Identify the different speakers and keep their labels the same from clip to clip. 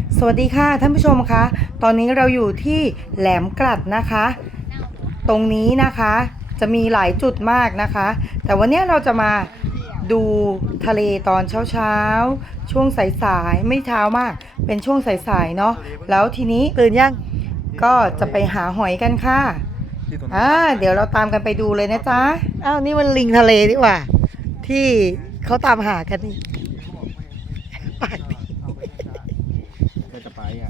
Speaker 1: สวัสดีค่ะท่านผู้ชมคะตอนนี้เราอยู่ที่แหลมกลัดนะคะ ตรงนี้นะคะจะมีหลายจุดมากนะคะ แต่วันนี้เราจะมาดูทะเลตอนเช้าๆช่วงสายๆไม่เช้ามากเป็นช่วงสายๆเนาะแล้วทีนี้ตื่นยังก็จะไปหาหอยกันค่ะเดี๋ยวเราตามกันไปดูเลยนะจ๊ะอ้าวนี่มันลิงทะเลดีกว่าที่เขาตามหากันนี่ปากดี
Speaker 2: ก็จะไปอ่ะ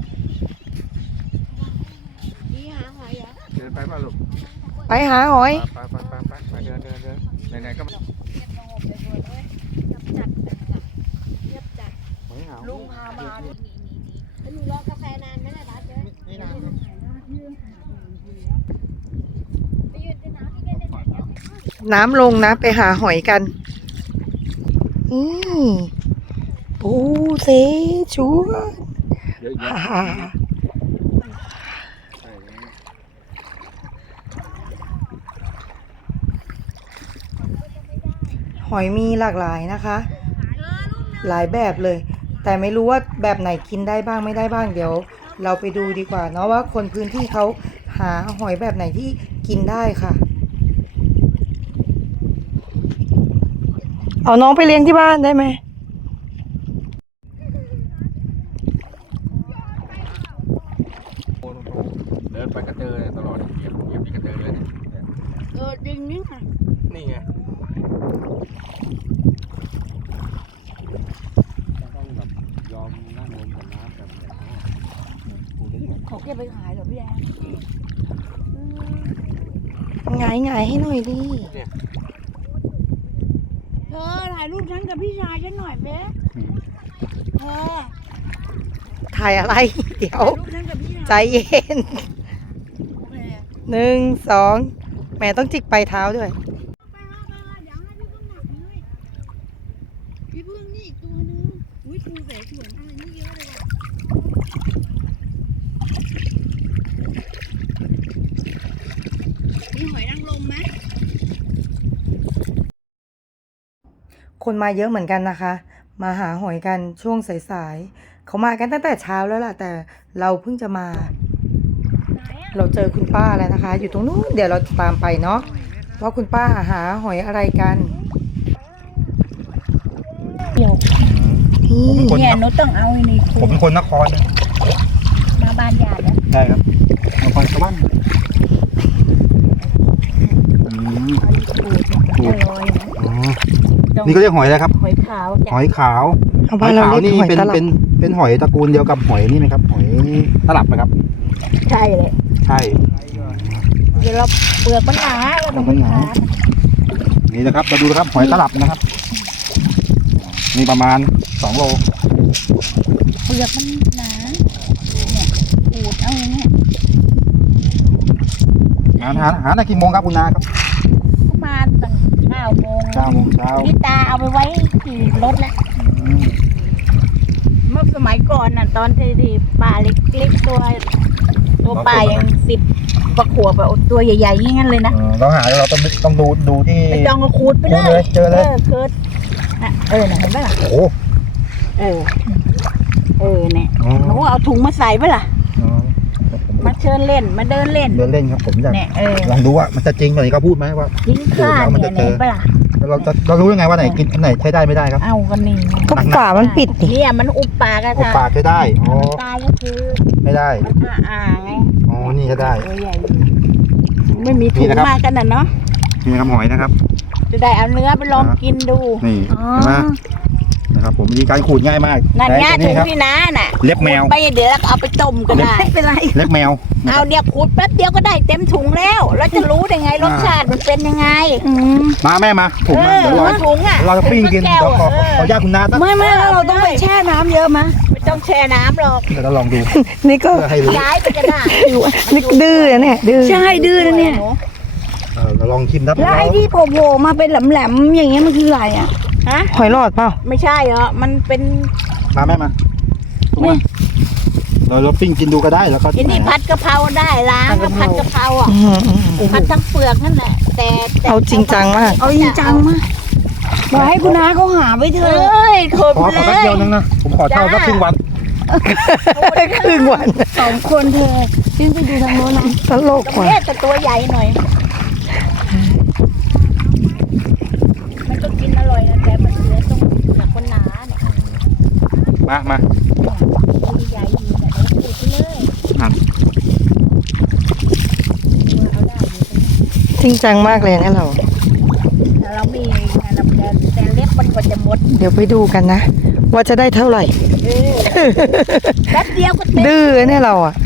Speaker 2: เดินไปป่ะลูก
Speaker 1: ไปหาหอย
Speaker 2: ไปเดินไหนๆก็มาหอยหาว
Speaker 1: ลุงพามา
Speaker 3: หนูรอกาแฟนานไหมล่ะรัดเจ๊
Speaker 2: ไม่นาน
Speaker 3: ไปยืนในน้ำที่แกจะจัดเนี่ย
Speaker 1: น้ำลงนะไปหาหอยกันปูเสฉวน
Speaker 2: เยอะแยะ
Speaker 1: ฮ่า
Speaker 2: ใช่แล้ว
Speaker 1: หอยมีหลากหลายนะคะ หลายแบบเลย แต่ไม่รู้ว่าแบบไหนกินได้บ้างไม่ได้บ้างเดี๋ยว เราไปดูดีกว่าเนาะว่าคนพื้นที่เขาหาหอยแบบไหนที่กินได้ค่ะ เอาน้องไปเลี้ยงที่บ้านได้ไหม
Speaker 2: โอ้ตรงๆเดินไปก็เจอเลยตลอดเหยียบนี่ก็เจอเลยเนี่ย
Speaker 3: จริงนี่ค่ะ
Speaker 2: นี่ไงต้องแบบยอมนั่งลงกับน้ำแบบกูได้ไง
Speaker 3: เขาเก็บไปขายเหรอพี่แดง
Speaker 1: หงายให้หน่อยดิ
Speaker 3: ถ่ายรูปฉันกับพี่ชายฉันหน่อยเบ๊เธอ
Speaker 1: ถ่ายอะไร เดี๋ยว
Speaker 3: รูปฉันกับพี่
Speaker 1: ใจ
Speaker 3: ชาย
Speaker 1: เย็น 1 2แม่ต้องจิกปลายเท้าด้วย
Speaker 3: เดี๋ยวให้พี่พึ่งหนักเลยพี่พึ่งนี่อีกตัวนึงอุ้ยปูแสฉวนอะไรนี่เยอะเลยว่ะมีหอยนางรมไหม
Speaker 1: คนมาเยอะเหมือนกันนะคะ มาหาหอยกันช่วงสายๆเขามากันตั้งแต่เช้าแล้วล่ะ แต่เราเพิ่งจะมา เราเจอคุณป้าแล้วนะคะ อยู่ตรงนู้นเดี๋ยวเราตามไปเนาะว่าคุณป้าหาหอยอะไรกัน
Speaker 3: เดี๋ยว
Speaker 1: นี่
Speaker 3: เนี่ยหนูต้องเอาไอ้นี่
Speaker 2: ผมเป็นคนนครนะ
Speaker 3: มาบ้านญาตินะ
Speaker 2: ใช่ครับนครสวรรค์
Speaker 3: จะลอยนะ
Speaker 2: นี่ก็เรียกหอยอะไรครับ
Speaker 3: หอยขาว
Speaker 2: หอยขาว
Speaker 1: เอาบ้านเราเรียกหอย
Speaker 2: เป็น
Speaker 1: ตลับ
Speaker 2: เป็นหอยตระกูลเดียวกับหอยนี่ไหมครับ หอยตลับนะครับ
Speaker 3: ใช่เลย
Speaker 2: ใช่
Speaker 3: เดี๋ยวเราเปลือกมันหนาเราต้องไปหา
Speaker 2: นี่นะครับมาดูนะครับหอยตลับนะครับนี่ประมาณ2 โล
Speaker 3: เปลือกมันหนาเนี่ยขูดเอาอย่างเงี้ย
Speaker 2: หาในกี่โมงครับคุณนาครับ
Speaker 3: ประมาณตั้ง9 โมง
Speaker 2: 9 โมงเช้า
Speaker 3: พี่ตาเอาไปไว้ขี่รถแล้ว
Speaker 2: อืม
Speaker 3: เมื่อสมัยก่อนน่ะตอนที่ป่าเล็กๆตัวป่ายัง10 กว่าขวบแบบตัวใหญ่ๆอย่างนั้นเลยนะ
Speaker 2: เราหาเราต้องดูที่
Speaker 3: ไปจองก็ขูดไปเลย
Speaker 2: เจอเลย
Speaker 3: เคิร์ดน่ะน่ะเห็นปะล่ะ
Speaker 2: โอ้โห
Speaker 3: เนี่ยหนูเอาถุงมาใส่ปะล่ะมาเชิญเล่นมาเดินเล่น
Speaker 2: เดินเล่นครับผมอยาก
Speaker 3: เนี่ย
Speaker 2: ลองดูว่ามันจะจริงกว่านี้เขาพูดไหมว่า
Speaker 3: ทิ้งข้า
Speaker 2: มัน
Speaker 3: เนี่
Speaker 2: จะ
Speaker 3: ย
Speaker 2: เจอ
Speaker 3: เห็นปะล่ะ
Speaker 2: เรารู้ยังไงว่าไหนกินอันไหนใช้ได้ไม่ได้ครับ
Speaker 3: เอากันนี่
Speaker 1: ก็ฝามันปิดดิ
Speaker 3: เนี่ยมันอุบปากอะ
Speaker 2: โอปากใช้ได้อ๋อ
Speaker 3: ตายก็คือ
Speaker 2: ไม่ได้
Speaker 3: มันไง
Speaker 2: อ๋อนี่ก็ได้
Speaker 3: ตัวใหญ่ไม่มีถุ
Speaker 2: นี่
Speaker 3: ง
Speaker 2: นะครับ
Speaker 3: มากันน่ะเนาะ
Speaker 2: นี่นะครับหอยนะครับ
Speaker 3: จะได้เอาเนื้อไปลองกินดู
Speaker 2: นี่เห็นไหมนะครับผมวิธีการขูดง่ายมาก
Speaker 3: นั่นไง
Speaker 2: ไห
Speaker 3: ถุง
Speaker 2: ครับ
Speaker 3: พี่น้าน่ะ
Speaker 2: เล็บแมว
Speaker 3: ไปเดี๋ยวเราเอาไปต้มก็ได้ไม่เป็นไร
Speaker 2: เล็บแมว
Speaker 3: เอาเดี๋ยวขูดแป๊บเดียวก็ได้เต็มถุงแล้วแล้วจะรู้ได้ไงรสชาติมันเป็นยังไง
Speaker 2: มาแม่มาถุงมาเดี๋ยวเรา
Speaker 3: ถุงอ่ะ
Speaker 2: เราจะปิ้งกิน
Speaker 3: แก้
Speaker 2: เดี๋ยว วขอ
Speaker 3: เออ
Speaker 2: ขออนุญาตคุณนาตั้ง
Speaker 1: ไม่เราต้องไปแช่น้ำเยอะมะ
Speaker 3: ไม่ต้องแช่น้ำหรอก
Speaker 2: เดี๋ยวเราลองดู
Speaker 1: นี่ก็
Speaker 2: เพื่อให้รู้
Speaker 3: ย้ายไปก็ได้
Speaker 1: นี่ดื้อนะเนี่ยดื้อ
Speaker 4: ใช่ดื้อนะเนี่ย
Speaker 2: เราลองชิมนะ
Speaker 4: แล้วไอ้ที่โผล่ๆมาเป็นแหลมๆอย่างเงี้ยมันคืออะไรอ่ะ
Speaker 3: ฮะ
Speaker 1: หอยหลอดเปล่า
Speaker 3: ไม่ใช่เหรอมันเป็น
Speaker 2: มาแม่มาถูกไหมเราปิ้งกินดูก็ได้แล้วก็
Speaker 3: กินนี่ผัดกะเพราได้ล้างก็ผัดกะเพราอ่ะ ผัดทั้งเปลือกนั่นแหละแต่
Speaker 1: เอาจริงจังมาก
Speaker 4: เอาจริงจังมากบอกให้คุณน้าเขาหาไว้เถ
Speaker 3: เอ
Speaker 4: อะ
Speaker 3: ้ยขบ
Speaker 2: ขอ
Speaker 3: เล
Speaker 2: แป๊บ
Speaker 3: ย
Speaker 2: เดียวนึงนะผมขอเช่าสักครึ่งวัน
Speaker 1: ครึ่งวัน
Speaker 4: 2 คนเธอขึ้นไปดูทางโน้นนะ
Speaker 1: ตลก
Speaker 3: ตรง
Speaker 1: ว่ะ
Speaker 3: นี้แต่ตัวใหญ่หน่อย มันก็กินอร่อยนะแต่มันเหลือตรงหลักคนหนาเนี่ย
Speaker 2: มา
Speaker 3: ตัวใหญ่อยู่แต่เราปลูกไปเลย
Speaker 2: ครับ
Speaker 3: เอาได้อยู่
Speaker 1: จริงจังมากเลยนะเรา
Speaker 3: แต่เรามีแต่เล็บมันก็จะหมด
Speaker 1: เดี๋ยวไปดูกันนะ ว่าจะได้เท่าไหร่
Speaker 3: แป๊บเดียวก็เต็ม
Speaker 1: ดื้อเนี่ยเราอ่ะ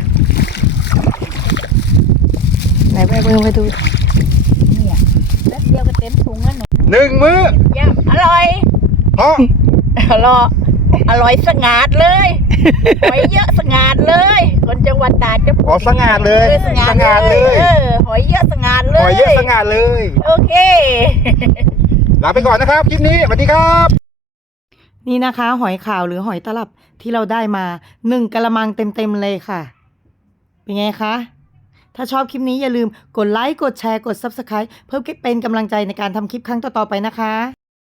Speaker 1: ไหนไปเบิ่งไปดู
Speaker 3: เนี่ยแป๊บเดียวก็เต็มถุงแล้วหนู
Speaker 2: 1 มื้อ
Speaker 3: เยี่ยมอร่อย
Speaker 2: เพราะ
Speaker 3: อร่อยสง่าดเลยหอยเยอะสง่าดเลย คนจังหวัดตราดจะ
Speaker 2: ขอสง่าเลย
Speaker 3: สง่าดเลยหอยเยอะสง่าดเลย
Speaker 2: หอยเยอะสง่าเลย
Speaker 3: โอเค
Speaker 2: ลาไปก่อนนะครับคลิปนี้สวัสดีครับ
Speaker 1: นี่นะคะ หอยขาวหรือหอยตลับที่เราได้มา1 กะละมังเต็มๆเลยค่ะ เป็นไงคะ ถ้าชอบคลิปนี้อย่าลืมกดไลค์ กดแชร์ กด Subscribe เพื่อเป็นกำลังใจในการทำคลิปครั้งต่อๆไปนะคะ